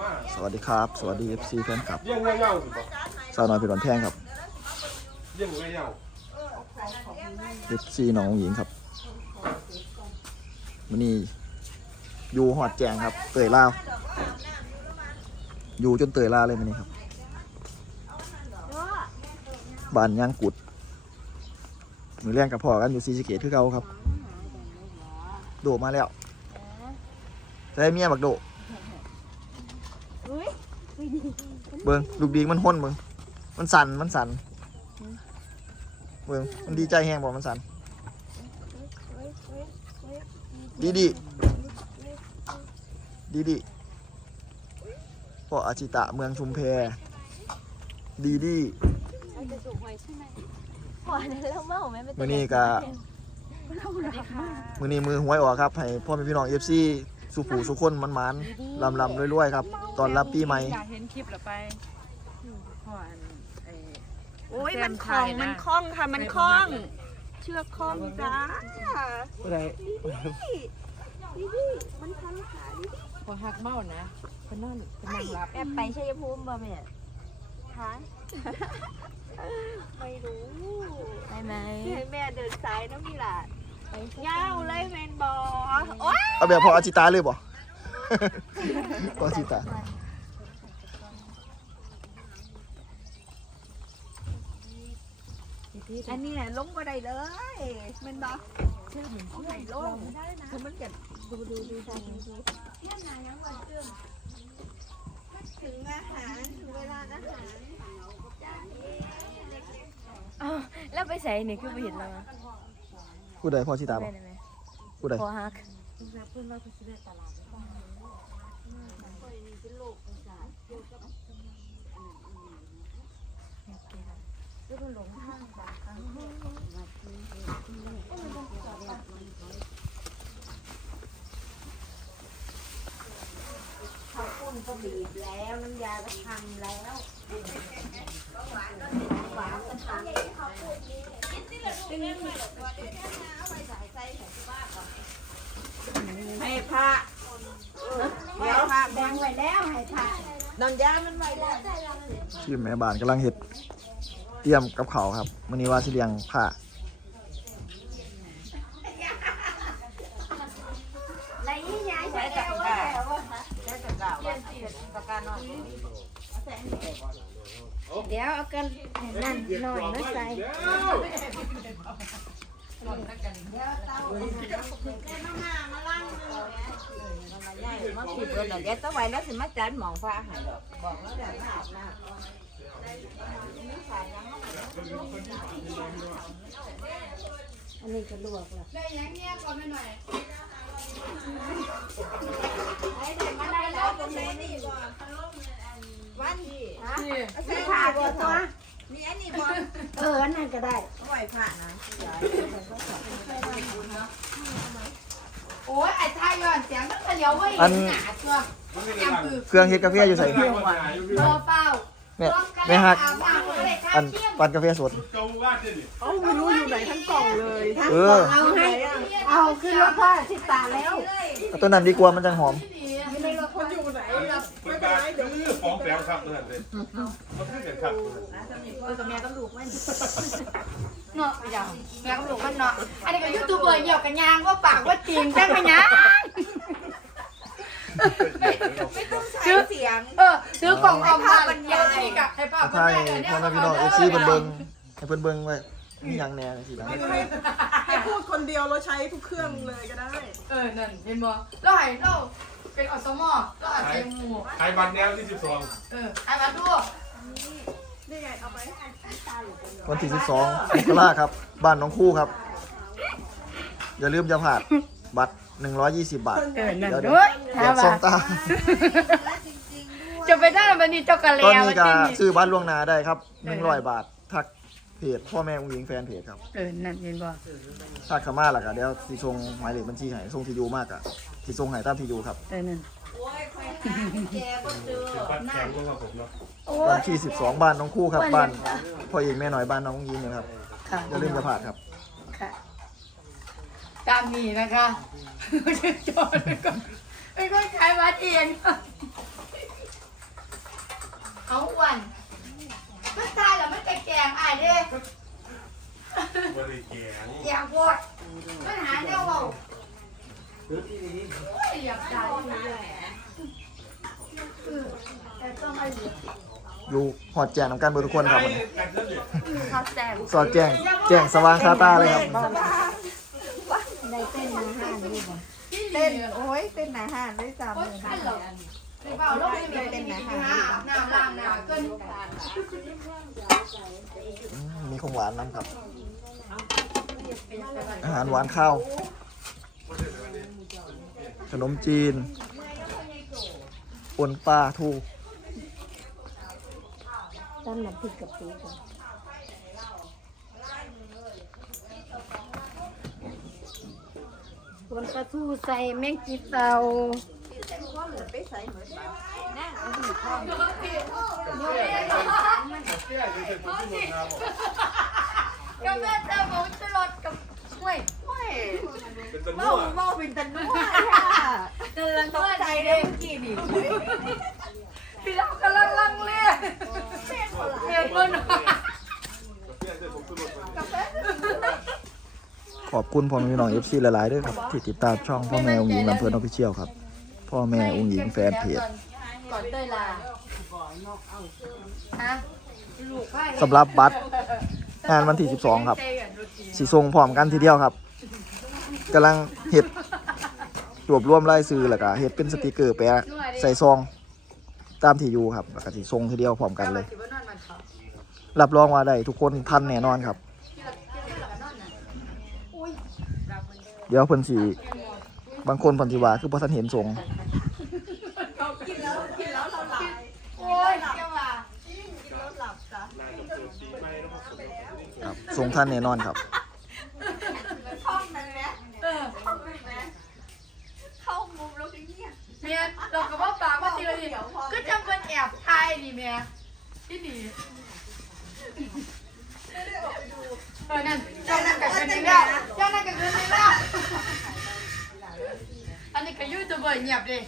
มาสวัสดีครับ สวัสดี FC แฟนคลับเลี้ยงเงี้ยวๆสิบ่สาวน้อยเพชรวันแพงครับเลี้ยงเงี้ยว FC น้องหญิงครับวันนี้อยู่หอดแจงครับ เตยลาวอยู่จนเตยลาวเลยมันนี้ครับบ้านย่างกุดมือแรงกับพ่อกันอยู่ซีสะเกตคือเก่าครับ โดมาแล้วใช้เมียบักโดอุ้ย เบิ้งลูกดีมันห้นเบิ้งมันสั่นมันสั่นเบิ้งมันดีใจแฮงบอกมันสั่นดีดีดีดีพ่ออาชิตะเมืองชุมแพดีดีจะสูงไว้ใช่ไหมพอแล้วเมาไหมไม่มือนี้กะมือนี้มือหวยออกครับ ให้พ่อแม่พี่น้องเอฟซีสุผูสุคนมันมันลำลำรวยๆครับ ตอนรับปีใหม่ อยากเห็นคลิปเหรอไปพ่ออันไอ้โอ้ยมันคล่องมันคล่องค่ะมันคล่อง เชือกคล่องจ้าอะไรมันคล่องขาดิพอหักเมานะเพนนั่นเพนนั่งรับแอบไปชัยภูมิบ่แม่ฮะไม่รู้ได้ไหมให้แม่เดินสายน้ำมีหลาดยาวเลยแมนบอโอ้ยเอาแบบพ่ออาชิตะเลยบ่ พ่ออาชิตะอันนี้น่ะลงมาได้เลยแมนบอชื่อเหมือนไหนลงคือมันจะดูดูดูดูดูถึงอาหารถึงเวลาอาหารแล้วไปใส่นี่คือไปเห็นแล้วนะผู้ใดพ่ออาชิตะ บ่ได้ไหมผู้ใดพอฮักข้าวปุ้นก็บีบแล้วน้ำยาก็ทำแล้วหวานก็ทำให้พระเดี๋ยวพระแบ่งไว้แล้วให้พระน้ำยามันไว้แล้วที่แม่บ้านกำลังเฮ็ดเตรียมกับเขาครับมื้อนี้ว่าสิเลียงผ้าเดี๋ยวเอากันนั่นหน่อยมาใส่มาผิดเลยเดี๋ยวต้องไว้แล้วสิมาจัดหมองฟ้าห้ดอกบอกแล้วเดี๋ยวมาอาบน้ำ อันนี้ก็ลวกล้วได้ยังเนี่ยก่อนไม่หน่อยไอ้เด็กมาได้แล้วตรงนี้นี่ก่อนวันที่ฮะใส่ผ้าก่อนตัวมีอันนี้บอลเอออันนั้นก็ได้ไหวผ้านะโอ้ยไอ้ทายย้อนเสียงมันเลียวไว้หนาตัวๆมันไม่ได้รังเครื่องเฮ็ดกาแฟอยู่ใส่ที่หาออป้า แม่แม่ฮักอาบ้างเลยค่ะอันปั่นกาแฟสดเจ้าว่าเจ้านี่เอาไม่รู้อยู่ไหนทั้งกล่องเลยเออเอาให้เอาขึ้นรถผ้าสิตาแล้วเอาตัวนั้นดีกว่ามันจังหอม ไม่รถผ้าอยู่ไหนมันก็คือของแปลงครับนั่นเลยมันคือกันครับเออกับแม่ก็ลูกมันเนาะอย่างแม่ก็บอกว่าเนาะอันนี้ก็ยูทูบเบอร์เหี่ยวกันยางว่าปากว่าจริงแจ้งไปยัง ซื้อเสียง เออซื้อกล่องออกมาบรรยายกับให้ป้าถ้าให้พ่อแม่พี่น้อง FC เพิ่นเบิ่งให้เพิ่นเบิ่งไว้มีหยังแหน่สินะให้พูดคนเดียวเราใช้ทุกเครื่องเลยก็ได้ เออนั่นเห็นบ่เราให้เราเป็นอสมเราอาจจะหมู่ไอ้บัตรแนวที่สิบสองเออไอ้มาดูนี่ไงเอาไปวันที่ 12มกราครับ บ้านน้องคู่ครับ อย่าลืมจะผ่านบัตร 120บาท เออนั่นเดี๋ยวเดี๋ยวด้วยแดดส่องตาจะไปได้บันนี้เจ้ากะตแลอนวนี้ก็จริงซื้อบัตรล่วงหน้าได้ครับ100บาท ทักเพจพ่อแม่อุ้งอิงแฟนเพจครับ เออนั่นเห็นบ่ทักเข้ามาแล้วก็เดี๋ยวสิส่งหมายเลขบัญชีให้ส่งที่อยู่มากอะสิส่งให้ตามที่อยู่ครับเออนั่นเป็นบัตรแข็งกว่าผมเนาะวันที่12บ้านน้องคู่ครับบ้านพ่อเองแม่น้อยบ้านน้องอุ้งอิงนะครับค่ะอย่าลืมจะผ่านครับค่ะ ตามนี้นะคะจอดไปก่อนเป็นคนขายบัตรเองเอาอ้วนมันตายแล้วมันแกงๆอะเด้บริแกงแกงโคตรมันหาแนวเบาโอ้ยอยากตายเออแต่ต้องมาเหยียบอยู่หอดแจงน้ำกันเบอร์ทุกคนครับวันนี้กันเรื่องเนี่ยเขาแซงสอดแจ้งแจ้งสว่างคาตาเลยครับ ได้เต้นอาหารนี่บ่เต้นโอ้ยเต้นอาหารได้จำโอ๊ยเลยอันเหรอไปเปล่าลูกไม่มีเป็นนะน้ำล้างน้ำเกินอืมมีของหวานน้ำครับ อาหารหวานข้าว ขนมจีนปนปลาทูตำน้ำพริกกะปิก่อน ส่วนปลาทูใส่แมงจีเตากาแฟเติมของตลอดกับห้วยเป็นตะเมากั่วเมาเป็นตะนุ่มค่ะเตือนตกใจเลยเมื่อกี้นี่พี่เรากำลังลังเลเห็นมัน เพื่อนเพื่อนผมขึ้นรถมา ขอบคุณพ่อแม่พี่น้องเอฟซีหลายๆด้วยครับ ที่ติดตามช่องพ่อแม่องหญิงลำเพลินออฟฟิเชียลครับ พ่อแม่องหญิงแฟนเพจก่อนเตยลาฮะสำหรับบัตรงานวันที่ 12 ครับสีทรงพร้อมกันทีเดียวครับกำลังเห็ดรวบรวมรายซื้อแล้วก็เห็ดเป็นสติกเกอร์แปะใส่ซองตามที่อยู่ครับแล้วก็สีทรงทีเดียวพร้อมกันเลย รับรองว่าได้ทุกคนทันแน่นอนครับ เดี๋ยวเพิ่นสีบางคนเพิ่นสิว่าคือบ่ทันเห็นทรงโอ้ยเจ้าว่าครับทรงทันแน่นอนครับเมียเรากับว่าปากว่าทีละทีก็จำเป็นแอบทายนี่เมียที่ดีเออนั่น เบอร์เงียบดิ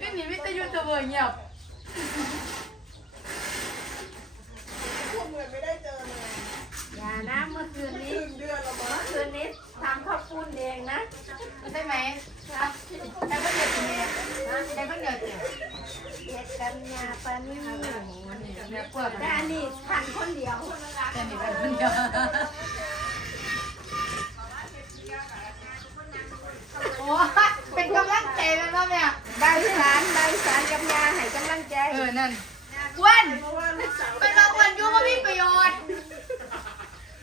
นี่นี่มิตรยูทูบเบอร์เงียบอย่านะเมื่อคืนนี้เมื่อคืนนี้ทำข้าวปุ้นเองนะใช่ไหมครับแต่ก็เดือดเนี่ยแต่ก็เดือดเนี่ยเฮ็ดกันยาปานี่มีแต่อันนี้ทันคนเดียวแต่นี่เป็นคนเดียว กำลังใจแล้วเนาะแม่ใบสารใบสารกับยาให้กำลังใจเออนั่นอ้วนมันเราอ้วนอยู่ว่ามีประโยชน์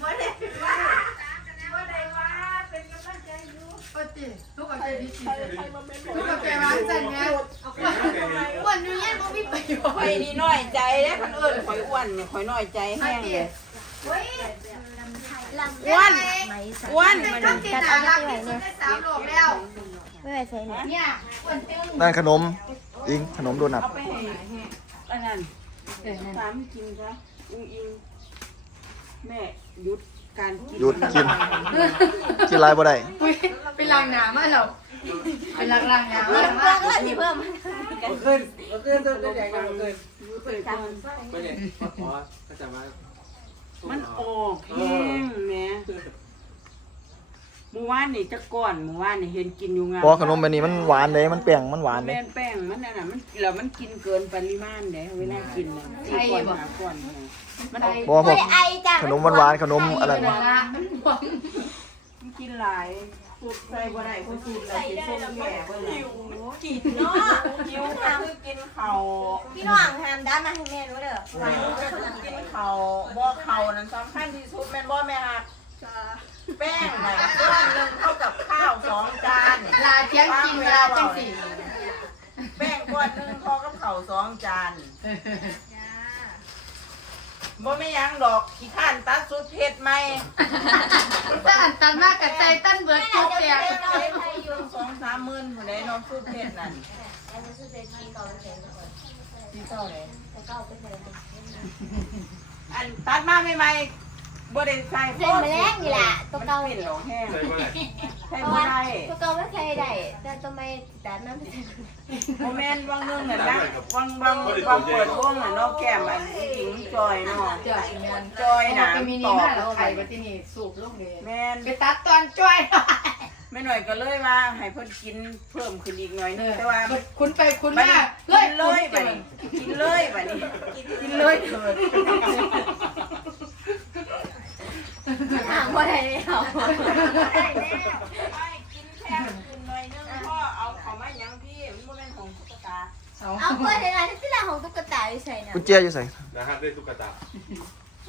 บ่ได้ว่าบ่ได้ว่าเป็นกำลังใจอยู่ปกติทุกคนใจดีสิทุกคนใจร้านจันเนี่ยอ้วนอยู่เย็นว่ามีประโยชน์ข่อยนี่น้อยใจเด้คนอื่นข่อยอ้วนเนี่ยข่อยน้อยใจแห้งเลยเฮ้ย อ้วนอ้วนเป็นคำที่น่ารักที่สุดในสามโลกแล้วไม่ได้ใส่เนี่ยเนี่ยอ้วนตึงนั่นขนมอิงขนมโดนัทเอาไปให้อันนั้นสามกินจ้ะอุ้งอิงแม่หยุดการกินหยุดกินกินไรบ่ได้อุ้ยเป็นล้างน้ำมาแล้วเป็นล้างล้างน้ำมามาเพิ่มสิเพิ่มขึ้นขึ้นตัวตัวใหญ่กันขึ้นเปิดก่อนไม่ใช่ขอก็จะมา มันออกแห้งแหม่เมื่อวานนี่จะก่อนเมื่อวานนี่เห็นกินอยู่งานเพราะขนมแบบนี้มันหวานเลยมันแป้งมันหวานเลยแม่นแป้งมันนั่นน่ะมันแล้วมันกินเกินปริมาณเด้เวลากินน่ะสี่ก่อนหาก่อนน่ะมันเพราะว่าพวก ไอจ้ะขนมหวานๆขนมอะไรเป็นเนี่ยล้างมันหวานมันกินหลาย สุดใส่บ่ได้เพราะสุดแล้วสิส่งแม่เบิ่งหิวกินเนาะหิวค่ะคือกินเขาพี่น้องห้ามด้านมาให้แม่รู้เด้อกินเขาบ่เขานั้นสำคัญที่สุดแม่นบ่แม่ฮักแป้งน่ะก้อนหนึ่งเท่ากับข้าวสองจานลาเที่ยงกินเวลาจังสี่แป้งก้อนหนึ่งพอกับข้าวสองจาน บ่ไม่ยังดอกขี้ข้านตัดสุดเผ็ดไหมถ้าอันตันมากกับใจตั้นเบิร์ดจุกแตกสองสามหมื่นผู้ใดน้องสุดเผ็ดนั่นที่เท่าไหร่อันตัดมาใหม่ๆ บ่ได้ใส่ใส่แมลงนี่แหละตัวเก่าเป็นหลงแห้งใส่มาเลยใส่เพราะบ่ว่าได้ตัวเก่าไม่ใส่ได้แต่ตัวใหม่แต่นั้นไม่ใส่โมแม่นวังนึงน่ะนะวังวังวังเปิดวงน่ะเนาะแก้มอันหญิงจอยเนาะเจ้าสิแม่นจอยน่ะเป็นมินิต่อมาแล้วไข่ไปที่นี่สูบลงเลยแม่นไปตัดตอนจ้อยแม่หน่อยก็เลยว่าให้เพิ่นกินเพิ่มขึ้นอีกหน่อยนึงแต่ว่าคุณไปคุณบัดมานี้เลยกินเลยบัดนี้กินเลยบัดนี้กินเลยเถิด ห่างว่าได้แล้วได้แล้วไปกินแค่ขึ้นหน่อยนึงพ่อเอาเขามายังพี่มันเป็นของตุ๊กตาเอาเพื่อนในร้านที่ร้านของตุ๊กตาอยู่ใส่นะกุญแจอยู่ใส่นะฮะได้ตุ๊กตา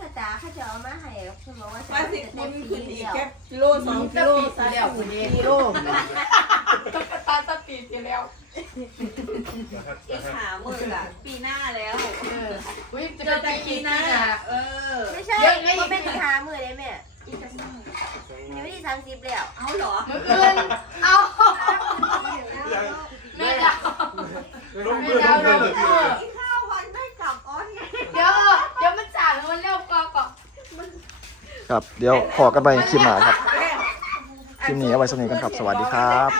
ตุ๊กตาเขาจะเอามาให้คุณบอกว่าว่าสิคุณขึ้นอีกแค่กิโลสองกิโลสามกิโลตาตาปีที่แล้วอีกหามือละปีหน้าแล้วอุ้ยจะเป็นปีหน้าเออไม่ใช่ก็เป็นหามือได้แม่อีกจังนี่ไม่ได้สามสิบแล้วเอาเหรอมืออื่นเอาแม่ดาวลงแม่มือดาว ครับ เดี๋ยวขอกันไปคลิปหน้าครับ คลิปนี้เอาไว้สนิทกันครับ สวัสดีครับ